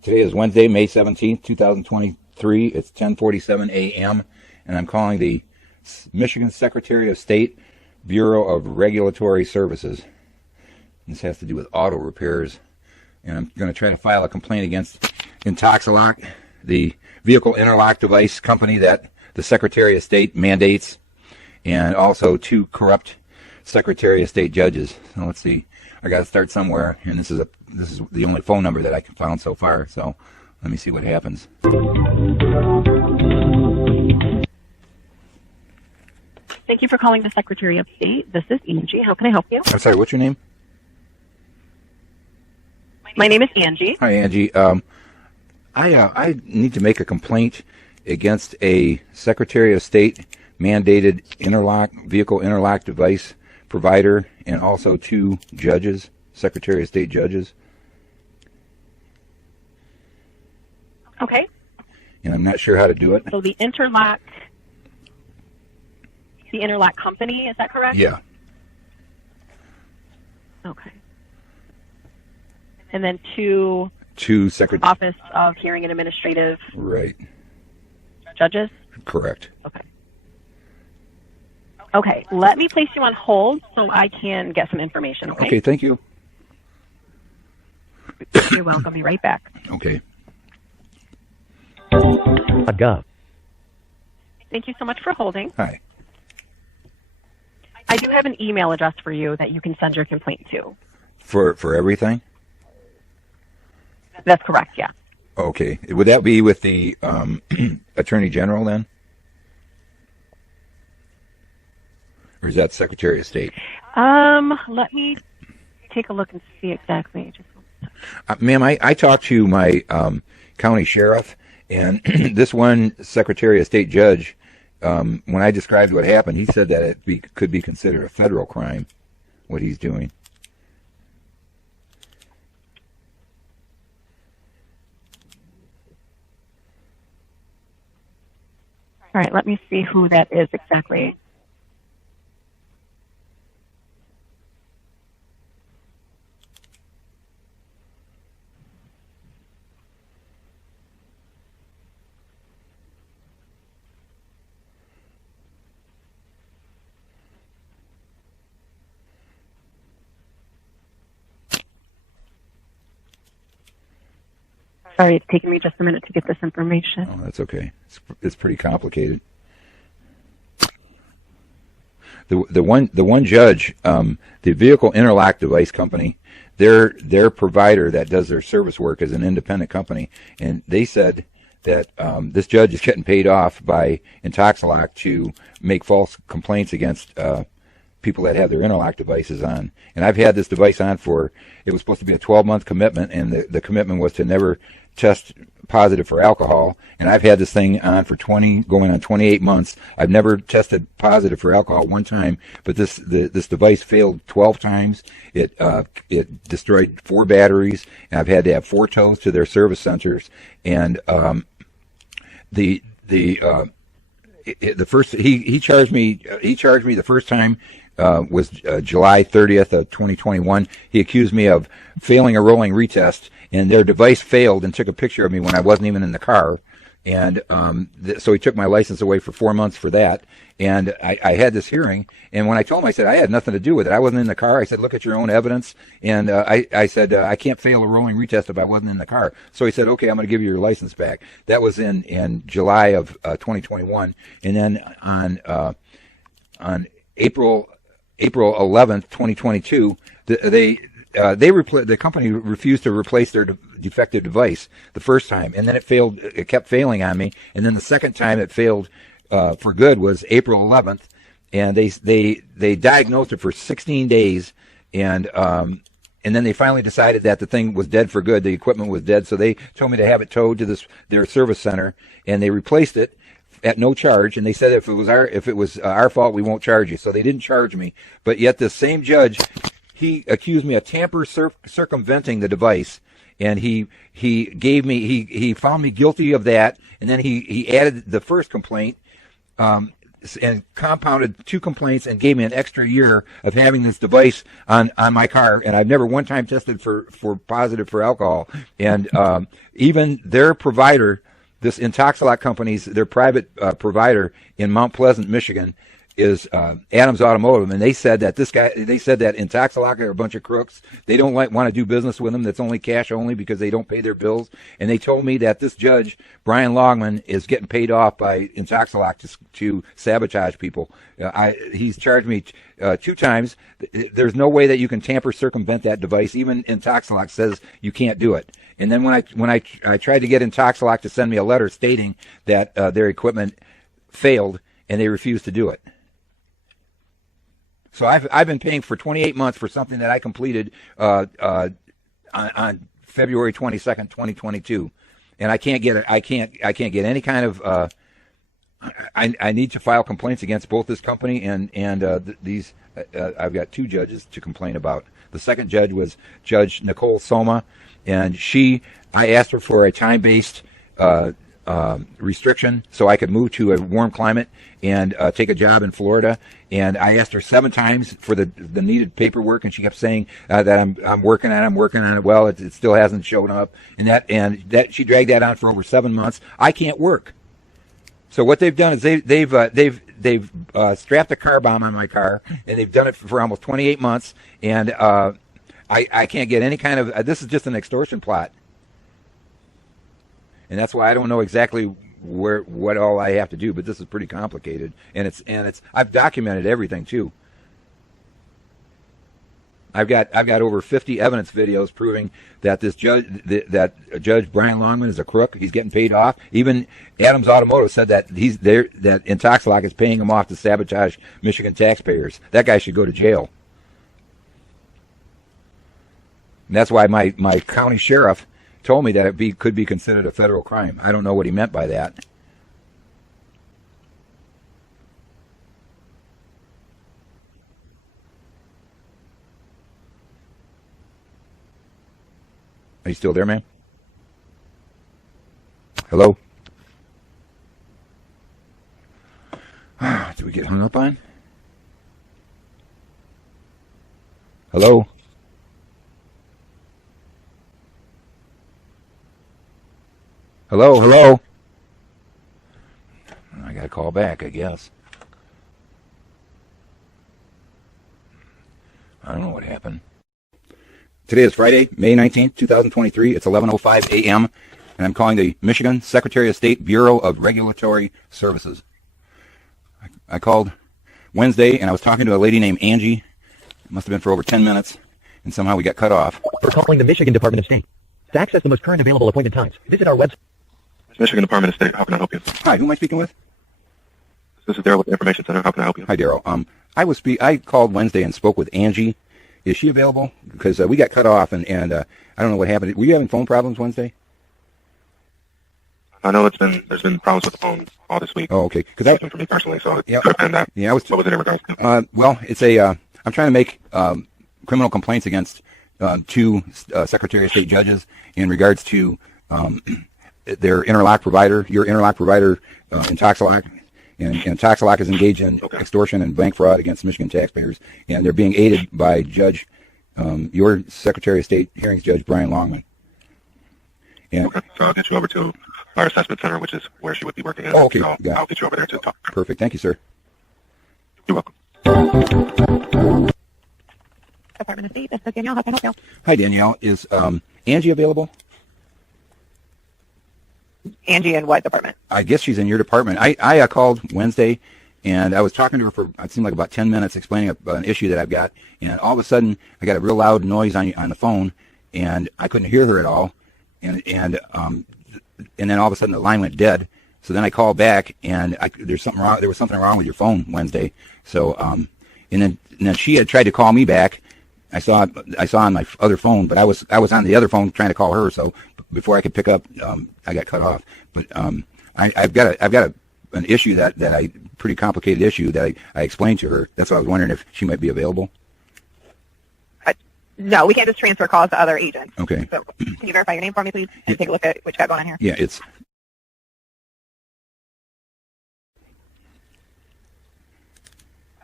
Today is Wednesday, May 17th, 2023. It's 10:47 a.m. and I'm calling the Michigan Secretary of State Bureau of Regulatory Services. This has to do with auto repairs, and I'm going to try to file a complaint against Intoxilock, the vehicle interlock device company that the Secretary of State mandates, and also two corrupt Secretary of State judges. So let's see. I got to start somewhere, and this is the only phone number that I can find so far. So let me see what happens. Thank you for calling the Secretary of State. This is Angie. How can I help you? I'm sorry. What's your name? My name is Angie. Hi, Angie. I need to make a complaint against a Secretary of State mandated vehicle interlock device provider, and also two judges, Secretary of State judges. Okay. And I'm not sure how to do it. So the interlock company, is that correct? Yeah. Okay. And then two Office of Hearing and Administrative right judges? Correct. Okay. Okay, let me place you on hold so I can get some information, okay? Okay, thank you. You're welcome. Be right back. Okay. Gov. Thank you so much for holding. Hi. I do have an email address for you that you can send your complaint to. For everything? That's correct, yeah. Okay. Would that be with the Attorney General then? Or is that Secretary of State? Let me take a look and see exactly. Ma'am, I talked to my county sheriff, and this one Secretary of State judge, when I described what happened, he said that it could be considered a federal crime, what he's doing. All right, let me see who that is exactly. Sorry, it's taking me just a minute to get this information. Oh, that's okay. It's pretty complicated. The one judge, the vehicle interlock device company, their provider that does their service work is an independent company, and they said that this judge is getting paid off by Intoxilock to make false complaints against people that have their interlock devices on. And I've had this device on it was supposed to be a 12-month commitment, and the commitment was to never test positive for alcohol. And I've had this thing on for going on 28 months. I've never tested positive for alcohol one time, but this device failed 12 times. It destroyed 4 batteries, and I've had to have 4 tows to their service centers. And the first he charged me the first time was July 30th of 2021. He accused me of failing a rolling retest, and their device failed and took a picture of me when I wasn't even in the car. And so he took my license away for 4 months for that. And I had this hearing, and when I told him, I said, I had nothing to do with it. I wasn't in the car. I said, look at your own evidence. And I said, I can't fail a rolling retest if I wasn't in the car. So he said, okay, I'm going to give you your license back. That was in July of 2021. And then on April 11th, 2022, the company refused to replace their defective device the first time, and then it kept failing on me, and then the second time it failed for good was April 11th, and they diagnosed it for 16 days, and then they finally decided that the thing was dead for good. The equipment was dead, so they told me to have it towed to their service center, and they replaced it at no charge, and they said if it was our fault, we won't charge you. So they didn't charge me, but yet the same judge, he accused me of circumventing the device, and he found me guilty of that, and then he added the first complaint and compounded 2 complaints and gave me an extra year of having this device on my car. And I've never one time tested for positive for alcohol. And even their provider, this Intoxilock company's, their private provider in Mount Pleasant, Michigan, is Adams Automotive, and they said that Intoxilock are a bunch of crooks. They don't want to do business with them. That's only cash only because they don't pay their bills. And they told me that this judge, Brian Longman, is getting paid off by Intoxilock to sabotage people. He's charged me 2 times. There's no way that you can circumvent that device. Even Intoxilock says you can't do it. And then when I tried to get Intoxilock to send me a letter stating that their equipment failed, and they refused to do it. So I've been paying for 28 months for something that I completed on February 22nd, 2022, and I can't get it. I can't get any kind of. I need to file complaints against both this company and these. I've got 2 judges to complain about. The second judge was Judge Nicole Soma, and I asked her for a time-based restriction so I could move to a warm climate and take a job in Florida. And I asked her 7 times for the needed paperwork, and she kept saying that I'm working on it. Well, it still hasn't shown up, and that she dragged that on for over 7 months. I can't work. So what they've done is they've strapped a car bomb on my car, and they've done it for almost 28 months. And I can't get any kind of. This is just an extortion plot. And that's why I don't know exactly what all I have to do, but this is pretty complicated, and I've documented everything too. I've got over 50 evidence videos proving that this Judge Brian Longman is a crook. He's getting paid off. Even Adams Automotive said that that Intoxilock is paying him off to sabotage Michigan taxpayers. That guy should go to jail. And that's why my county sheriff told me that it could be considered a federal crime. I don't know what he meant by that. Are you still there, man? Hello? Did we get hung up on? Hello? Hello? I got to call back, I guess. I don't know what happened. Today is Friday, May 19th, 2023. It's 11:05 a.m., and I'm calling the Michigan Secretary of State Bureau of Regulatory Services. I called Wednesday, and I was talking to a lady named Angie. It must have been for over 10 minutes, and somehow we got cut off. We're calling the Michigan Department of State. To access the most current available appointed times, visit our website. Michigan Department of State, how can I help you? Hi, who am I speaking with? This is Daryl with the Information Center. How can I help you? Hi, Daryl. I called Wednesday and spoke with Angie. Is she available? Because we got cut off, and I don't know what happened. Were you having phone problems Wednesday? I know there's been problems with the phone all this week. Oh, okay. Because for me personally, so it could have been that. Yeah, what was it in regards to? Well, it's I'm trying to make criminal complaints against 2 Secretary of State judges in regards to their interlock provider, your interlock provider, Intoxilock. And Intoxilock is engaged in extortion and bank fraud against Michigan taxpayers, and they're being aided by your Secretary of State, Hearings Judge Brian Longman. And okay, so I'll get you over to our assessment center, which is where she would be working at. Oh, okay. So I'll get you over there to talk. Perfect. Thank you, sir. You're welcome. Department of State, this is Danielle. How can I help you? Hi, Danielle. Is Angie available? Angie in what department? I guess she's in your department. I called Wednesday, and I was talking to her for, it seemed like about 10 minutes, explaining an issue that I've got, and all of a sudden, I got a real loud noise on the phone, and I couldn't hear her at all, and then all of a sudden the line went dead. So then I called back, and there was something wrong with your phone Wednesday. So and then she had tried to call me back. I saw on my other phone, but I was on the other phone trying to call her. So before I could pick up, I got cut off. But I've got an issue that pretty complicated issue that I explained to her. That's why I was wondering if she might be available. No, we can't just transfer calls to other agents. Okay. So can you verify your name for me, please, and take a look at what you got going on here? Yeah, it's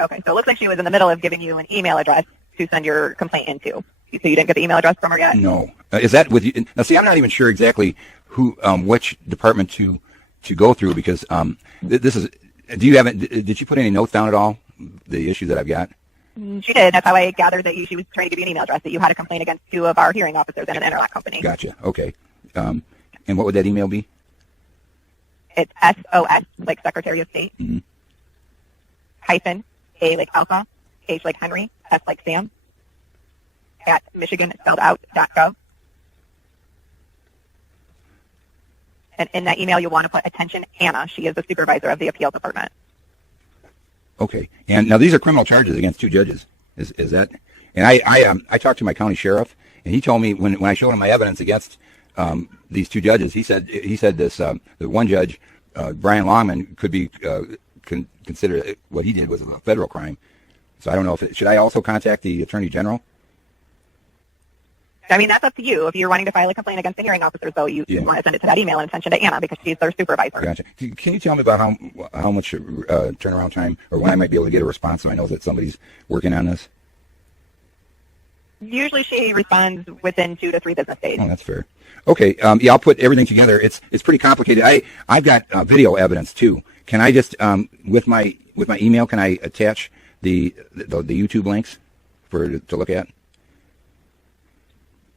Okay, so it looks like she was in the middle of giving you an email address to send your complaint into. So you didn't get the email address from her yet? No. Is that with you? Now, see, I'm not even sure exactly who, which department to go through because this is. Do you have? Did you put any notes down at all? The issues that I've got. She did. That's how I gathered that she was trying to give you an email address, that you had a complaint against 2 of our hearing officers in an interlock company. Gotcha. Okay. And what would that email be? It's SOS, like Secretary of State, hyphen, A like Alpha, H like Henry, S like Sam, at Michigan spelled out .gov. And in that email, you'll want to put attention Anna. She is the supervisor of the appeal department. Okay. And now these are criminal charges against 2 judges. Is that? And I talked to my county sheriff, and he told me when I showed him my evidence against these 2 judges, he said this the one judge, Brian Longman, could be considered what he did was a federal crime. So I don't know should I also contact the Attorney General? I mean, that's up to you. If you're wanting to file a complaint against the hearing officers, though, you want to send it to that email and attention to Anna because she's their supervisor. Gotcha. Can you tell me about how much turnaround time or when I might be able to get a response so I know that somebody's working on this? Usually she responds within 2 to 3 business days. Oh, that's fair. Okay. Yeah, I'll put everything together. It's pretty complicated. I've got video evidence too. Can I just with my email can I attach the YouTube links to look at?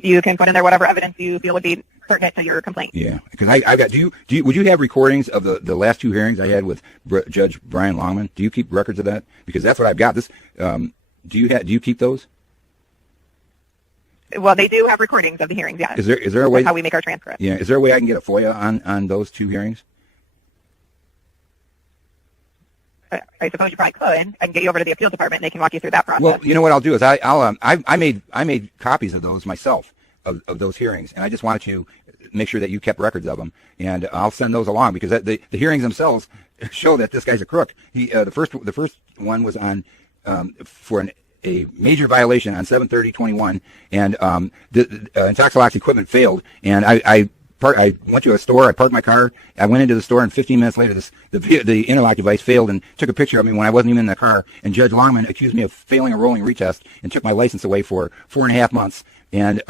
You can put in there whatever evidence you feel would be pertinent to your complaint. Yeah, because I've got. Would you have recordings of the last 2 hearings I had with Judge Brian Longman? Do you keep records of that? Because that's what I've got. This. Do you keep those? Well, they do have recordings of the hearings. Yeah. Is there a way? That's how we make our transcript. Yeah. Is there a way I can get a FOIA on those 2 hearings? I suppose you probably could. I can get you over to the appeal department, and they can walk you through that process. Well, you know what I'll do is I made copies of those myself of those hearings, and I just wanted to make sure that you kept records of them, and I'll send those along because the hearings themselves show that this guy's a crook. The first one was on for a major violation on 7/30/21, and the Intoxilox equipment failed, and I went to a store. I parked my car. I went into the store, and 15 minutes later, the interlock device failed and took a picture of me when I wasn't even in the car. And Judge Longman accused me of failing a rolling retest and took my license away for 4.5 months. And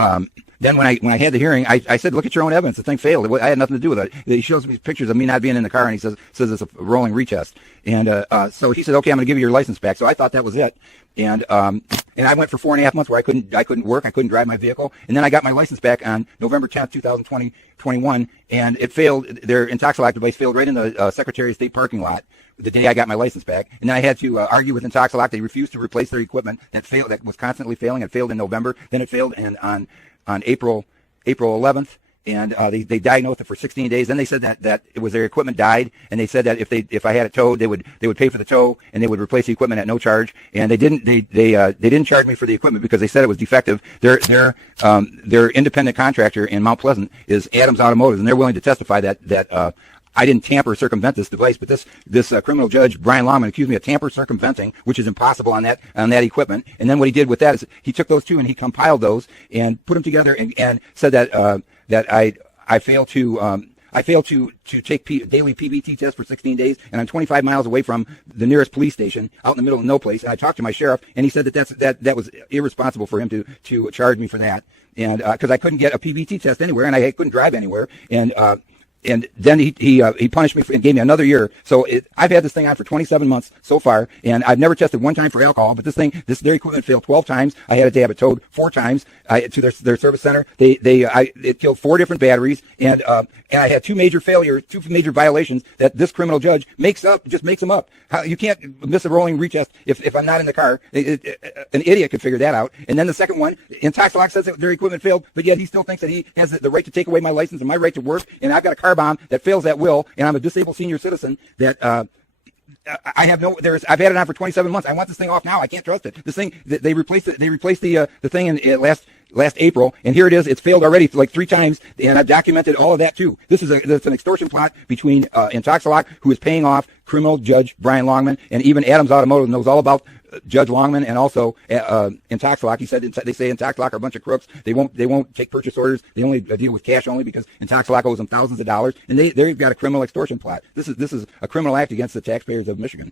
then when I had the hearing, I said, "Look at your own evidence. The thing failed. I had nothing to do with it." He shows me pictures of me not being in the car, and he says it's a rolling retest. And so he said, "Okay, I'm going to give you your license back." So I thought that was it. And I went for 4.5 months where I couldn't work, I couldn't drive my vehicle, and then I got my license back on November 10th, 2021, and it failed. Their Intoxilox device failed right in the Secretary of State parking lot the day I got my license back, and then I had to argue with Intoxilox. They refused to replace their equipment that was constantly failing. It failed in November, then it failed on April 11th. And they diagnosed it for 16 days. Then they said that it was their equipment died, and they said that if I had it towed, they would pay for the tow, and they would replace the equipment at no charge. And they didn't charge me for the equipment because they said it was defective. Their independent contractor in Mount Pleasant is Adams Automotive, and they're willing to testify that I didn't tamper or circumvent this device, but this criminal judge Brian Longman accused me of tamper circumventing, which is impossible on that equipment. And then what he did with that is he took those 2 and he compiled those and put them together and said that I failed to take daily PBT tests for 16 days, and I'm 25 miles away from the nearest police station, out in the middle of no place. And I talked to my sheriff, and he said that was irresponsible for him to charge me for that, and because I couldn't get a PBT test anywhere, and I couldn't drive anywhere, and then he punished me and gave me another year. So I've had this thing on for 27 months so far, and I've never tested one time for alcohol. But their equipment failed 12 times. I had to have it towed 4 times to their service center. It killed 4 different batteries, and I had 2 major failures, 2 major violations that this criminal judge just makes them up. You can't miss a rolling retest if I'm not in the car. An idiot could figure that out. And then the second one, Intoxilox says that their equipment failed, but yet he still thinks that he has the right to take away my license and my right to work, and I've got a car bomb that fails at will, and I'm a disabled senior citizen that I've had it on for 27 months. I want this thing off now. I can't trust it. This thing, they replaced the thing in last April, and here it is. It's failed already like 3 times, and I've documented all of that too. It's an extortion plot between Intoxilox, who is paying off criminal judge Brian Longman, and even Adams Automotive knows all about Judge Longman and also Intoxilox. He said they say Intoxilox are a bunch of crooks. They won't take purchase orders. They only deal with cash only because Intoxilox owes them thousands of dollars, and they've got a criminal extortion plot. This is a criminal act against the taxpayers of Michigan.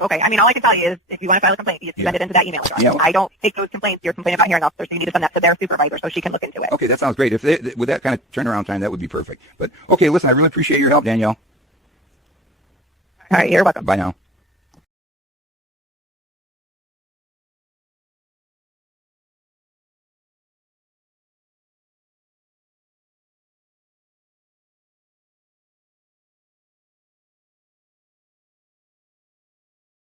Okay. I mean, all I can tell you is if you want to file a complaint, you send it into that email address. Yeah. I don't take those complaints. You're complaining about hearing officer, so you need to send that to their supervisor so she can look into it. Okay, that sounds great. If they, with that kind of turnaround time, that would be perfect. But okay, listen, I really appreciate your help, Danielle. All right. You're welcome. Bye now.